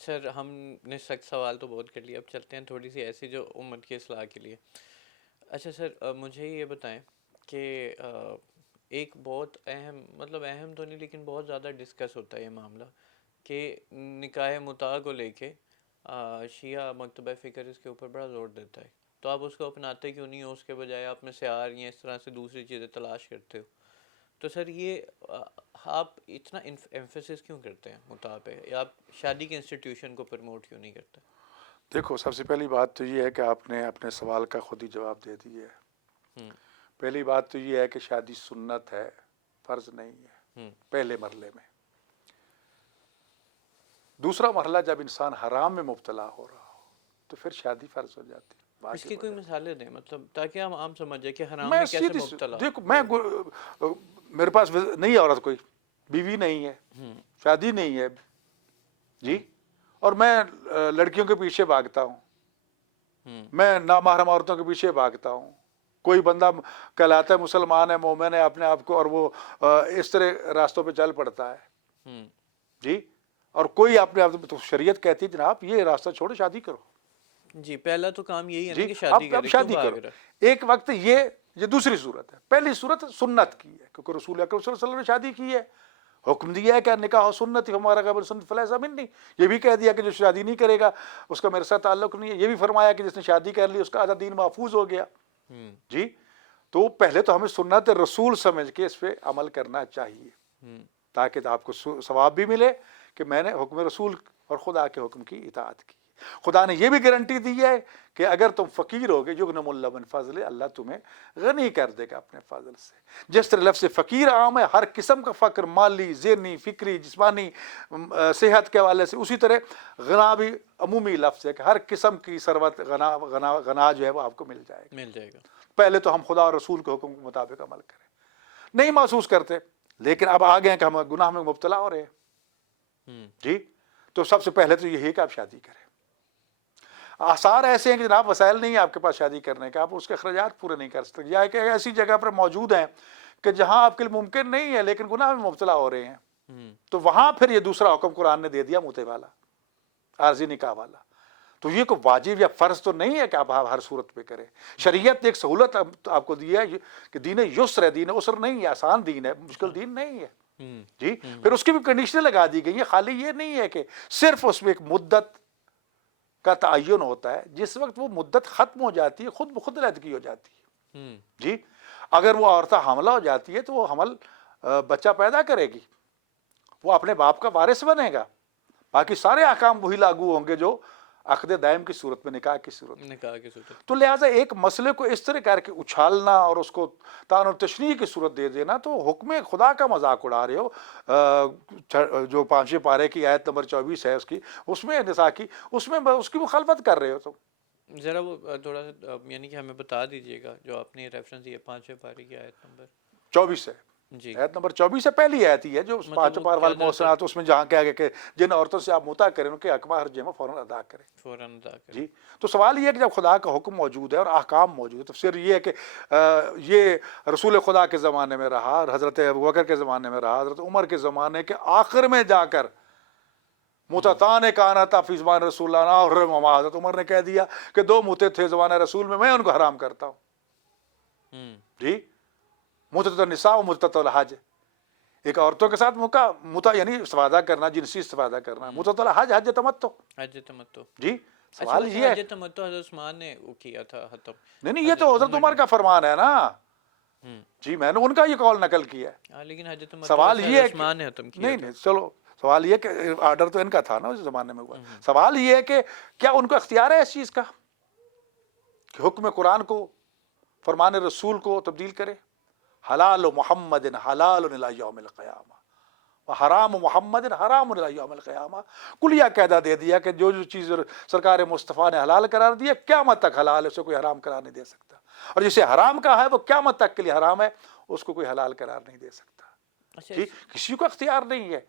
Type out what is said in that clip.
سر ہم نے سخت سوال تو بہت کر لیا، اب چلتے ہیں تھوڑی سی ایسی جو امت کی اصلاح کے لیے. اچھا سر، مجھے یہ بتائیں کہ ایک بہت اہم، مطلب اہم تو نہیں لیکن بہت زیادہ ڈسکس ہوتا ہے یہ معاملہ کہ نکاح متع کو لے کے شیعہ مکتبہ فکر اس کے اوپر بڑا زور دیتا ہے. تو آپ اس کو اپناتے کیوں نہیں ہو؟ اس کے بجائے آپ میں سیار یا اس طرح سے دوسری چیزیں تلاش کرتے ہو. تو سر یہ آپ اتنا ایمفیسس کیوں کرتے ہیں متع پہ، یا آپ شادی کے انسٹیٹیوشن کو پروموٹ کیوں نہیں کرتے؟ دیکھو، سب سے پہلی بات تو یہ ہے کہ آپ نے اپنے سوال کا خود ہی جواب دے دیا ہے. ہوں پہلی بات تو یہ ہے کہ شادی سنت ہے، فرض نہیں ہے ہوں پہلے مرحلے میں. دوسرا مرحلہ جب انسان حرام میں مبتلا ہو رہا ہو تو پھر شادی فرض ہو جاتی، اس کی واجب ہو کوئی جاتی. مثالیں دیں، مطلب تاکہ ہم عام سمجھ جائیں کہ حرام میں میں کیسے سیدھی مبتلا. دیکھو، میرے پاس نہیں ہے عورت، کوئی بیوی نہیں ہے، ہوں شادی نہیں ہے جی، ہوں اور میں لڑکیوں کے پیچھے بھاگتا ہوں، ہوں میں نامحرم عورتوں کے پیچھے بھاگتا ہوں. کوئی بندہ کہلاتا ہے مسلمان ہے، مومن ہے اپنے آپ کو، اور وہ اس طرح راستوں پہ چل پڑتا ہے ہوں جی. اور کوئی اپنے آپ تو شریعت کہتی ہے جناب یہ راستہ چھوڑو، شادی کرو جی. پہلا تو کام یہی ہے نا جی. کہ شادی اب کرے، کیوں شادی بھاگ کرو. رہا؟ ایک وقت یہ دوسری صورت ہے. پہلی صورت سنت کی ہے کیونکہ رسول اکرم صلی اللہ علیہ وسلم نے شادی کی ہے، حکم دیا ہے کہ نکاح سنت ہمارا قبل سنت فلیس منی. یہ بھی کہہ دیا کہ جو شادی نہیں کرے گا اس کا میرے ساتھ تعلق نہیں ہے. یہ بھی فرمایا کہ جس نے شادی کر لی اس کا آدھا دین محفوظ ہو گیا ہوں جی. تو پہلے تو ہمیں سنت رسول سمجھ کے اس پہ عمل کرنا چاہیے ہوں تاکہ آپ کو ثواب بھی ملے کہ میں نے حکم رسول اور خدا کے حکم کی اطاعت کی. خدا نے یہ بھی گارنٹی دی ہے کہ اگر تم فقیر ہوگے یغنم اللہ من فضل، اللہ تمہیں غنی کر دے گا اپنے فضل سے. جس طرح لفظ فقیر عام ہے، ہر قسم کا فقر، مالی، ذہنی، فکری، جسمانی، صحت کے حوالے سے، اسی طرح غنا بھی عمومی لفظ ہے کہ ہر قسم کی ثروت، غنا جو ہے وہ آپ کو مل جائے گا. مل جائے گا. پہلے تو ہم خدا اور رسول کے حکم کے مطابق عمل کریں. نہیں محسوس کرتے، لیکن اب آ گئے ہیں کہ ہم گناہ میں مبتلا ہو رہے ہیں ہوں جی. تو سب سے پہلے تو یہی ہے کہ آپ شادی کریں. آثار ایسے ہیں کہ جناب وسائل نہیں ہے آپ کے پاس شادی کرنے کا، آپ اس کے اخراجات پورے نہیں کر سکتے، یا کہ ایسی جگہ پر موجود ہیں کہ جہاں آپ کے لیے ممکن نہیں ہے لیکن گناہ میں مبتلا ہو رہے ہیں. ہوں تو وہاں پھر یہ دوسرا حکم قرآن نے دے دیا، متے والا، عارضی نکاح والا. تو یہ کوئی واجب یا فرض تو نہیں ہے کہ آپ ہر صورت پہ کریں. شریعت نے ایک سہولت آپ کو دی ہے کہ دین یسر ہے، دین عسر نہیں ہے، آسان دین ہے، مشکل دین نہیں ہے ہوں جی. پھر اس کی بھی کنڈیشنیں لگا دی گئی ہیں. خالی یہ نہیں ہے کہ صرف اس میں ایک مدت کا تعین ہوتا ہے، جس وقت وہ مدت ختم ہو جاتی ہے خود بخود علیحدگی ہو جاتی ہے ہوں جی. اگر وہ عورت حاملہ ہو جاتی ہے تو وہ حمل بچہ پیدا کرے گی، وہ اپنے باپ کا وارث بنے گا. باقی سارے احکام وہی لاگو ہوں گے جو عقد دائم کی صورت میں، نکاح کی صورت میں. نکاح کی صورت تو میں. لہٰذا ایک مسئلے کو اس طرح کر کے اچھالنا اور اس کو تعین و تشریح کی صورت دے دینا تو حکم خدا کا مذاق اڑا رہے ہو. جو 5ویں پارے کی آیت نمبر 24 ہے اس میں نساء کی، اس میں اس کی مخالفت کر رہے ہو تم. ذرا وہ تھوڑا سا یعنی کہ ہمیں بتا دیجیے گا جو آپ نے ریفرنس دیا 5ویں پارے کی آیت نمبر 24 ہے، جی. آیت نمبر 24 سے پہلی آیت ہی ہے جو مطلب 5 وہ پار کیا والمحصنات، اس میں جہاں کہا گیا کہ جن عورتوں سے آپ مطع کریں ان کے حق ہر جمع فوراً ادا کریں فوراً ادا کریں. جی. تو سوال یہ ہے کہ جب خدا کا حکم موجود ہے اور احکام موجود ہے تو پھر یہ ہے کہ یہ رسول خدا کے زمانے میں رہا، حضرت ابوبکر کے زمانے میں رہا، حضرت عمر کے زمانے کے آخر میں جا کر متتان کانتا فی زمان رسول اللہ اور حضرت عمر نے کہہ دیا کہ 2 متے تھے زمانہ رسول میں ان کو حرام کرتا ہوں ہوں جی. متۃ النساء و متۃ الحج، ایک عورتوں کے ساتھ متع یعنی استفادہ کرنا، جنسی استفادہ کرنا. متۃ الحج حج تمتع حج تمتع. جی. اچھا سوال ویسے یہ ہے، حج تمتع حضرت عثمان نے وہ کیا تھا ختم. نہیں یہ تو حضرت عمر کا فرمان ہے نا ہوں جی. میں نے ان کا یہ قول نقل کیا ہے. ہاں لیکن حج تمتع سوال ویسے یہ ہے حضرت کہ عثمان نے ختم کیا نہیں تھا. نہیں چلو، سوال یہ کہ آرڈر تو ان کا تھا نا اس زمانے میں ہوا. سوال یہ ہے کہ کیا ان کو اختیار ہے اس چیز کا کہ حکم قرآن کو، فرمان رسول کو تبدیل کرے؟ حلال محمد حلال الی یوم القیامہ حرام محمد حرام الی یوم القیامہ. کلیہ قاعدہ دے دیا کہ جو چیز سرکار مصطفیٰ نے حلال قرار دیا قیامت تک حلال ہے، اسے کوئی حرام قرار نہیں دے سکتا. اور جسے حرام کہا ہے وہ قیامت تک کے لیے حرام ہے، اس کو کوئی حلال قرار نہیں دے سکتا اچھا جی. کسی کو اختیار نہیں ہے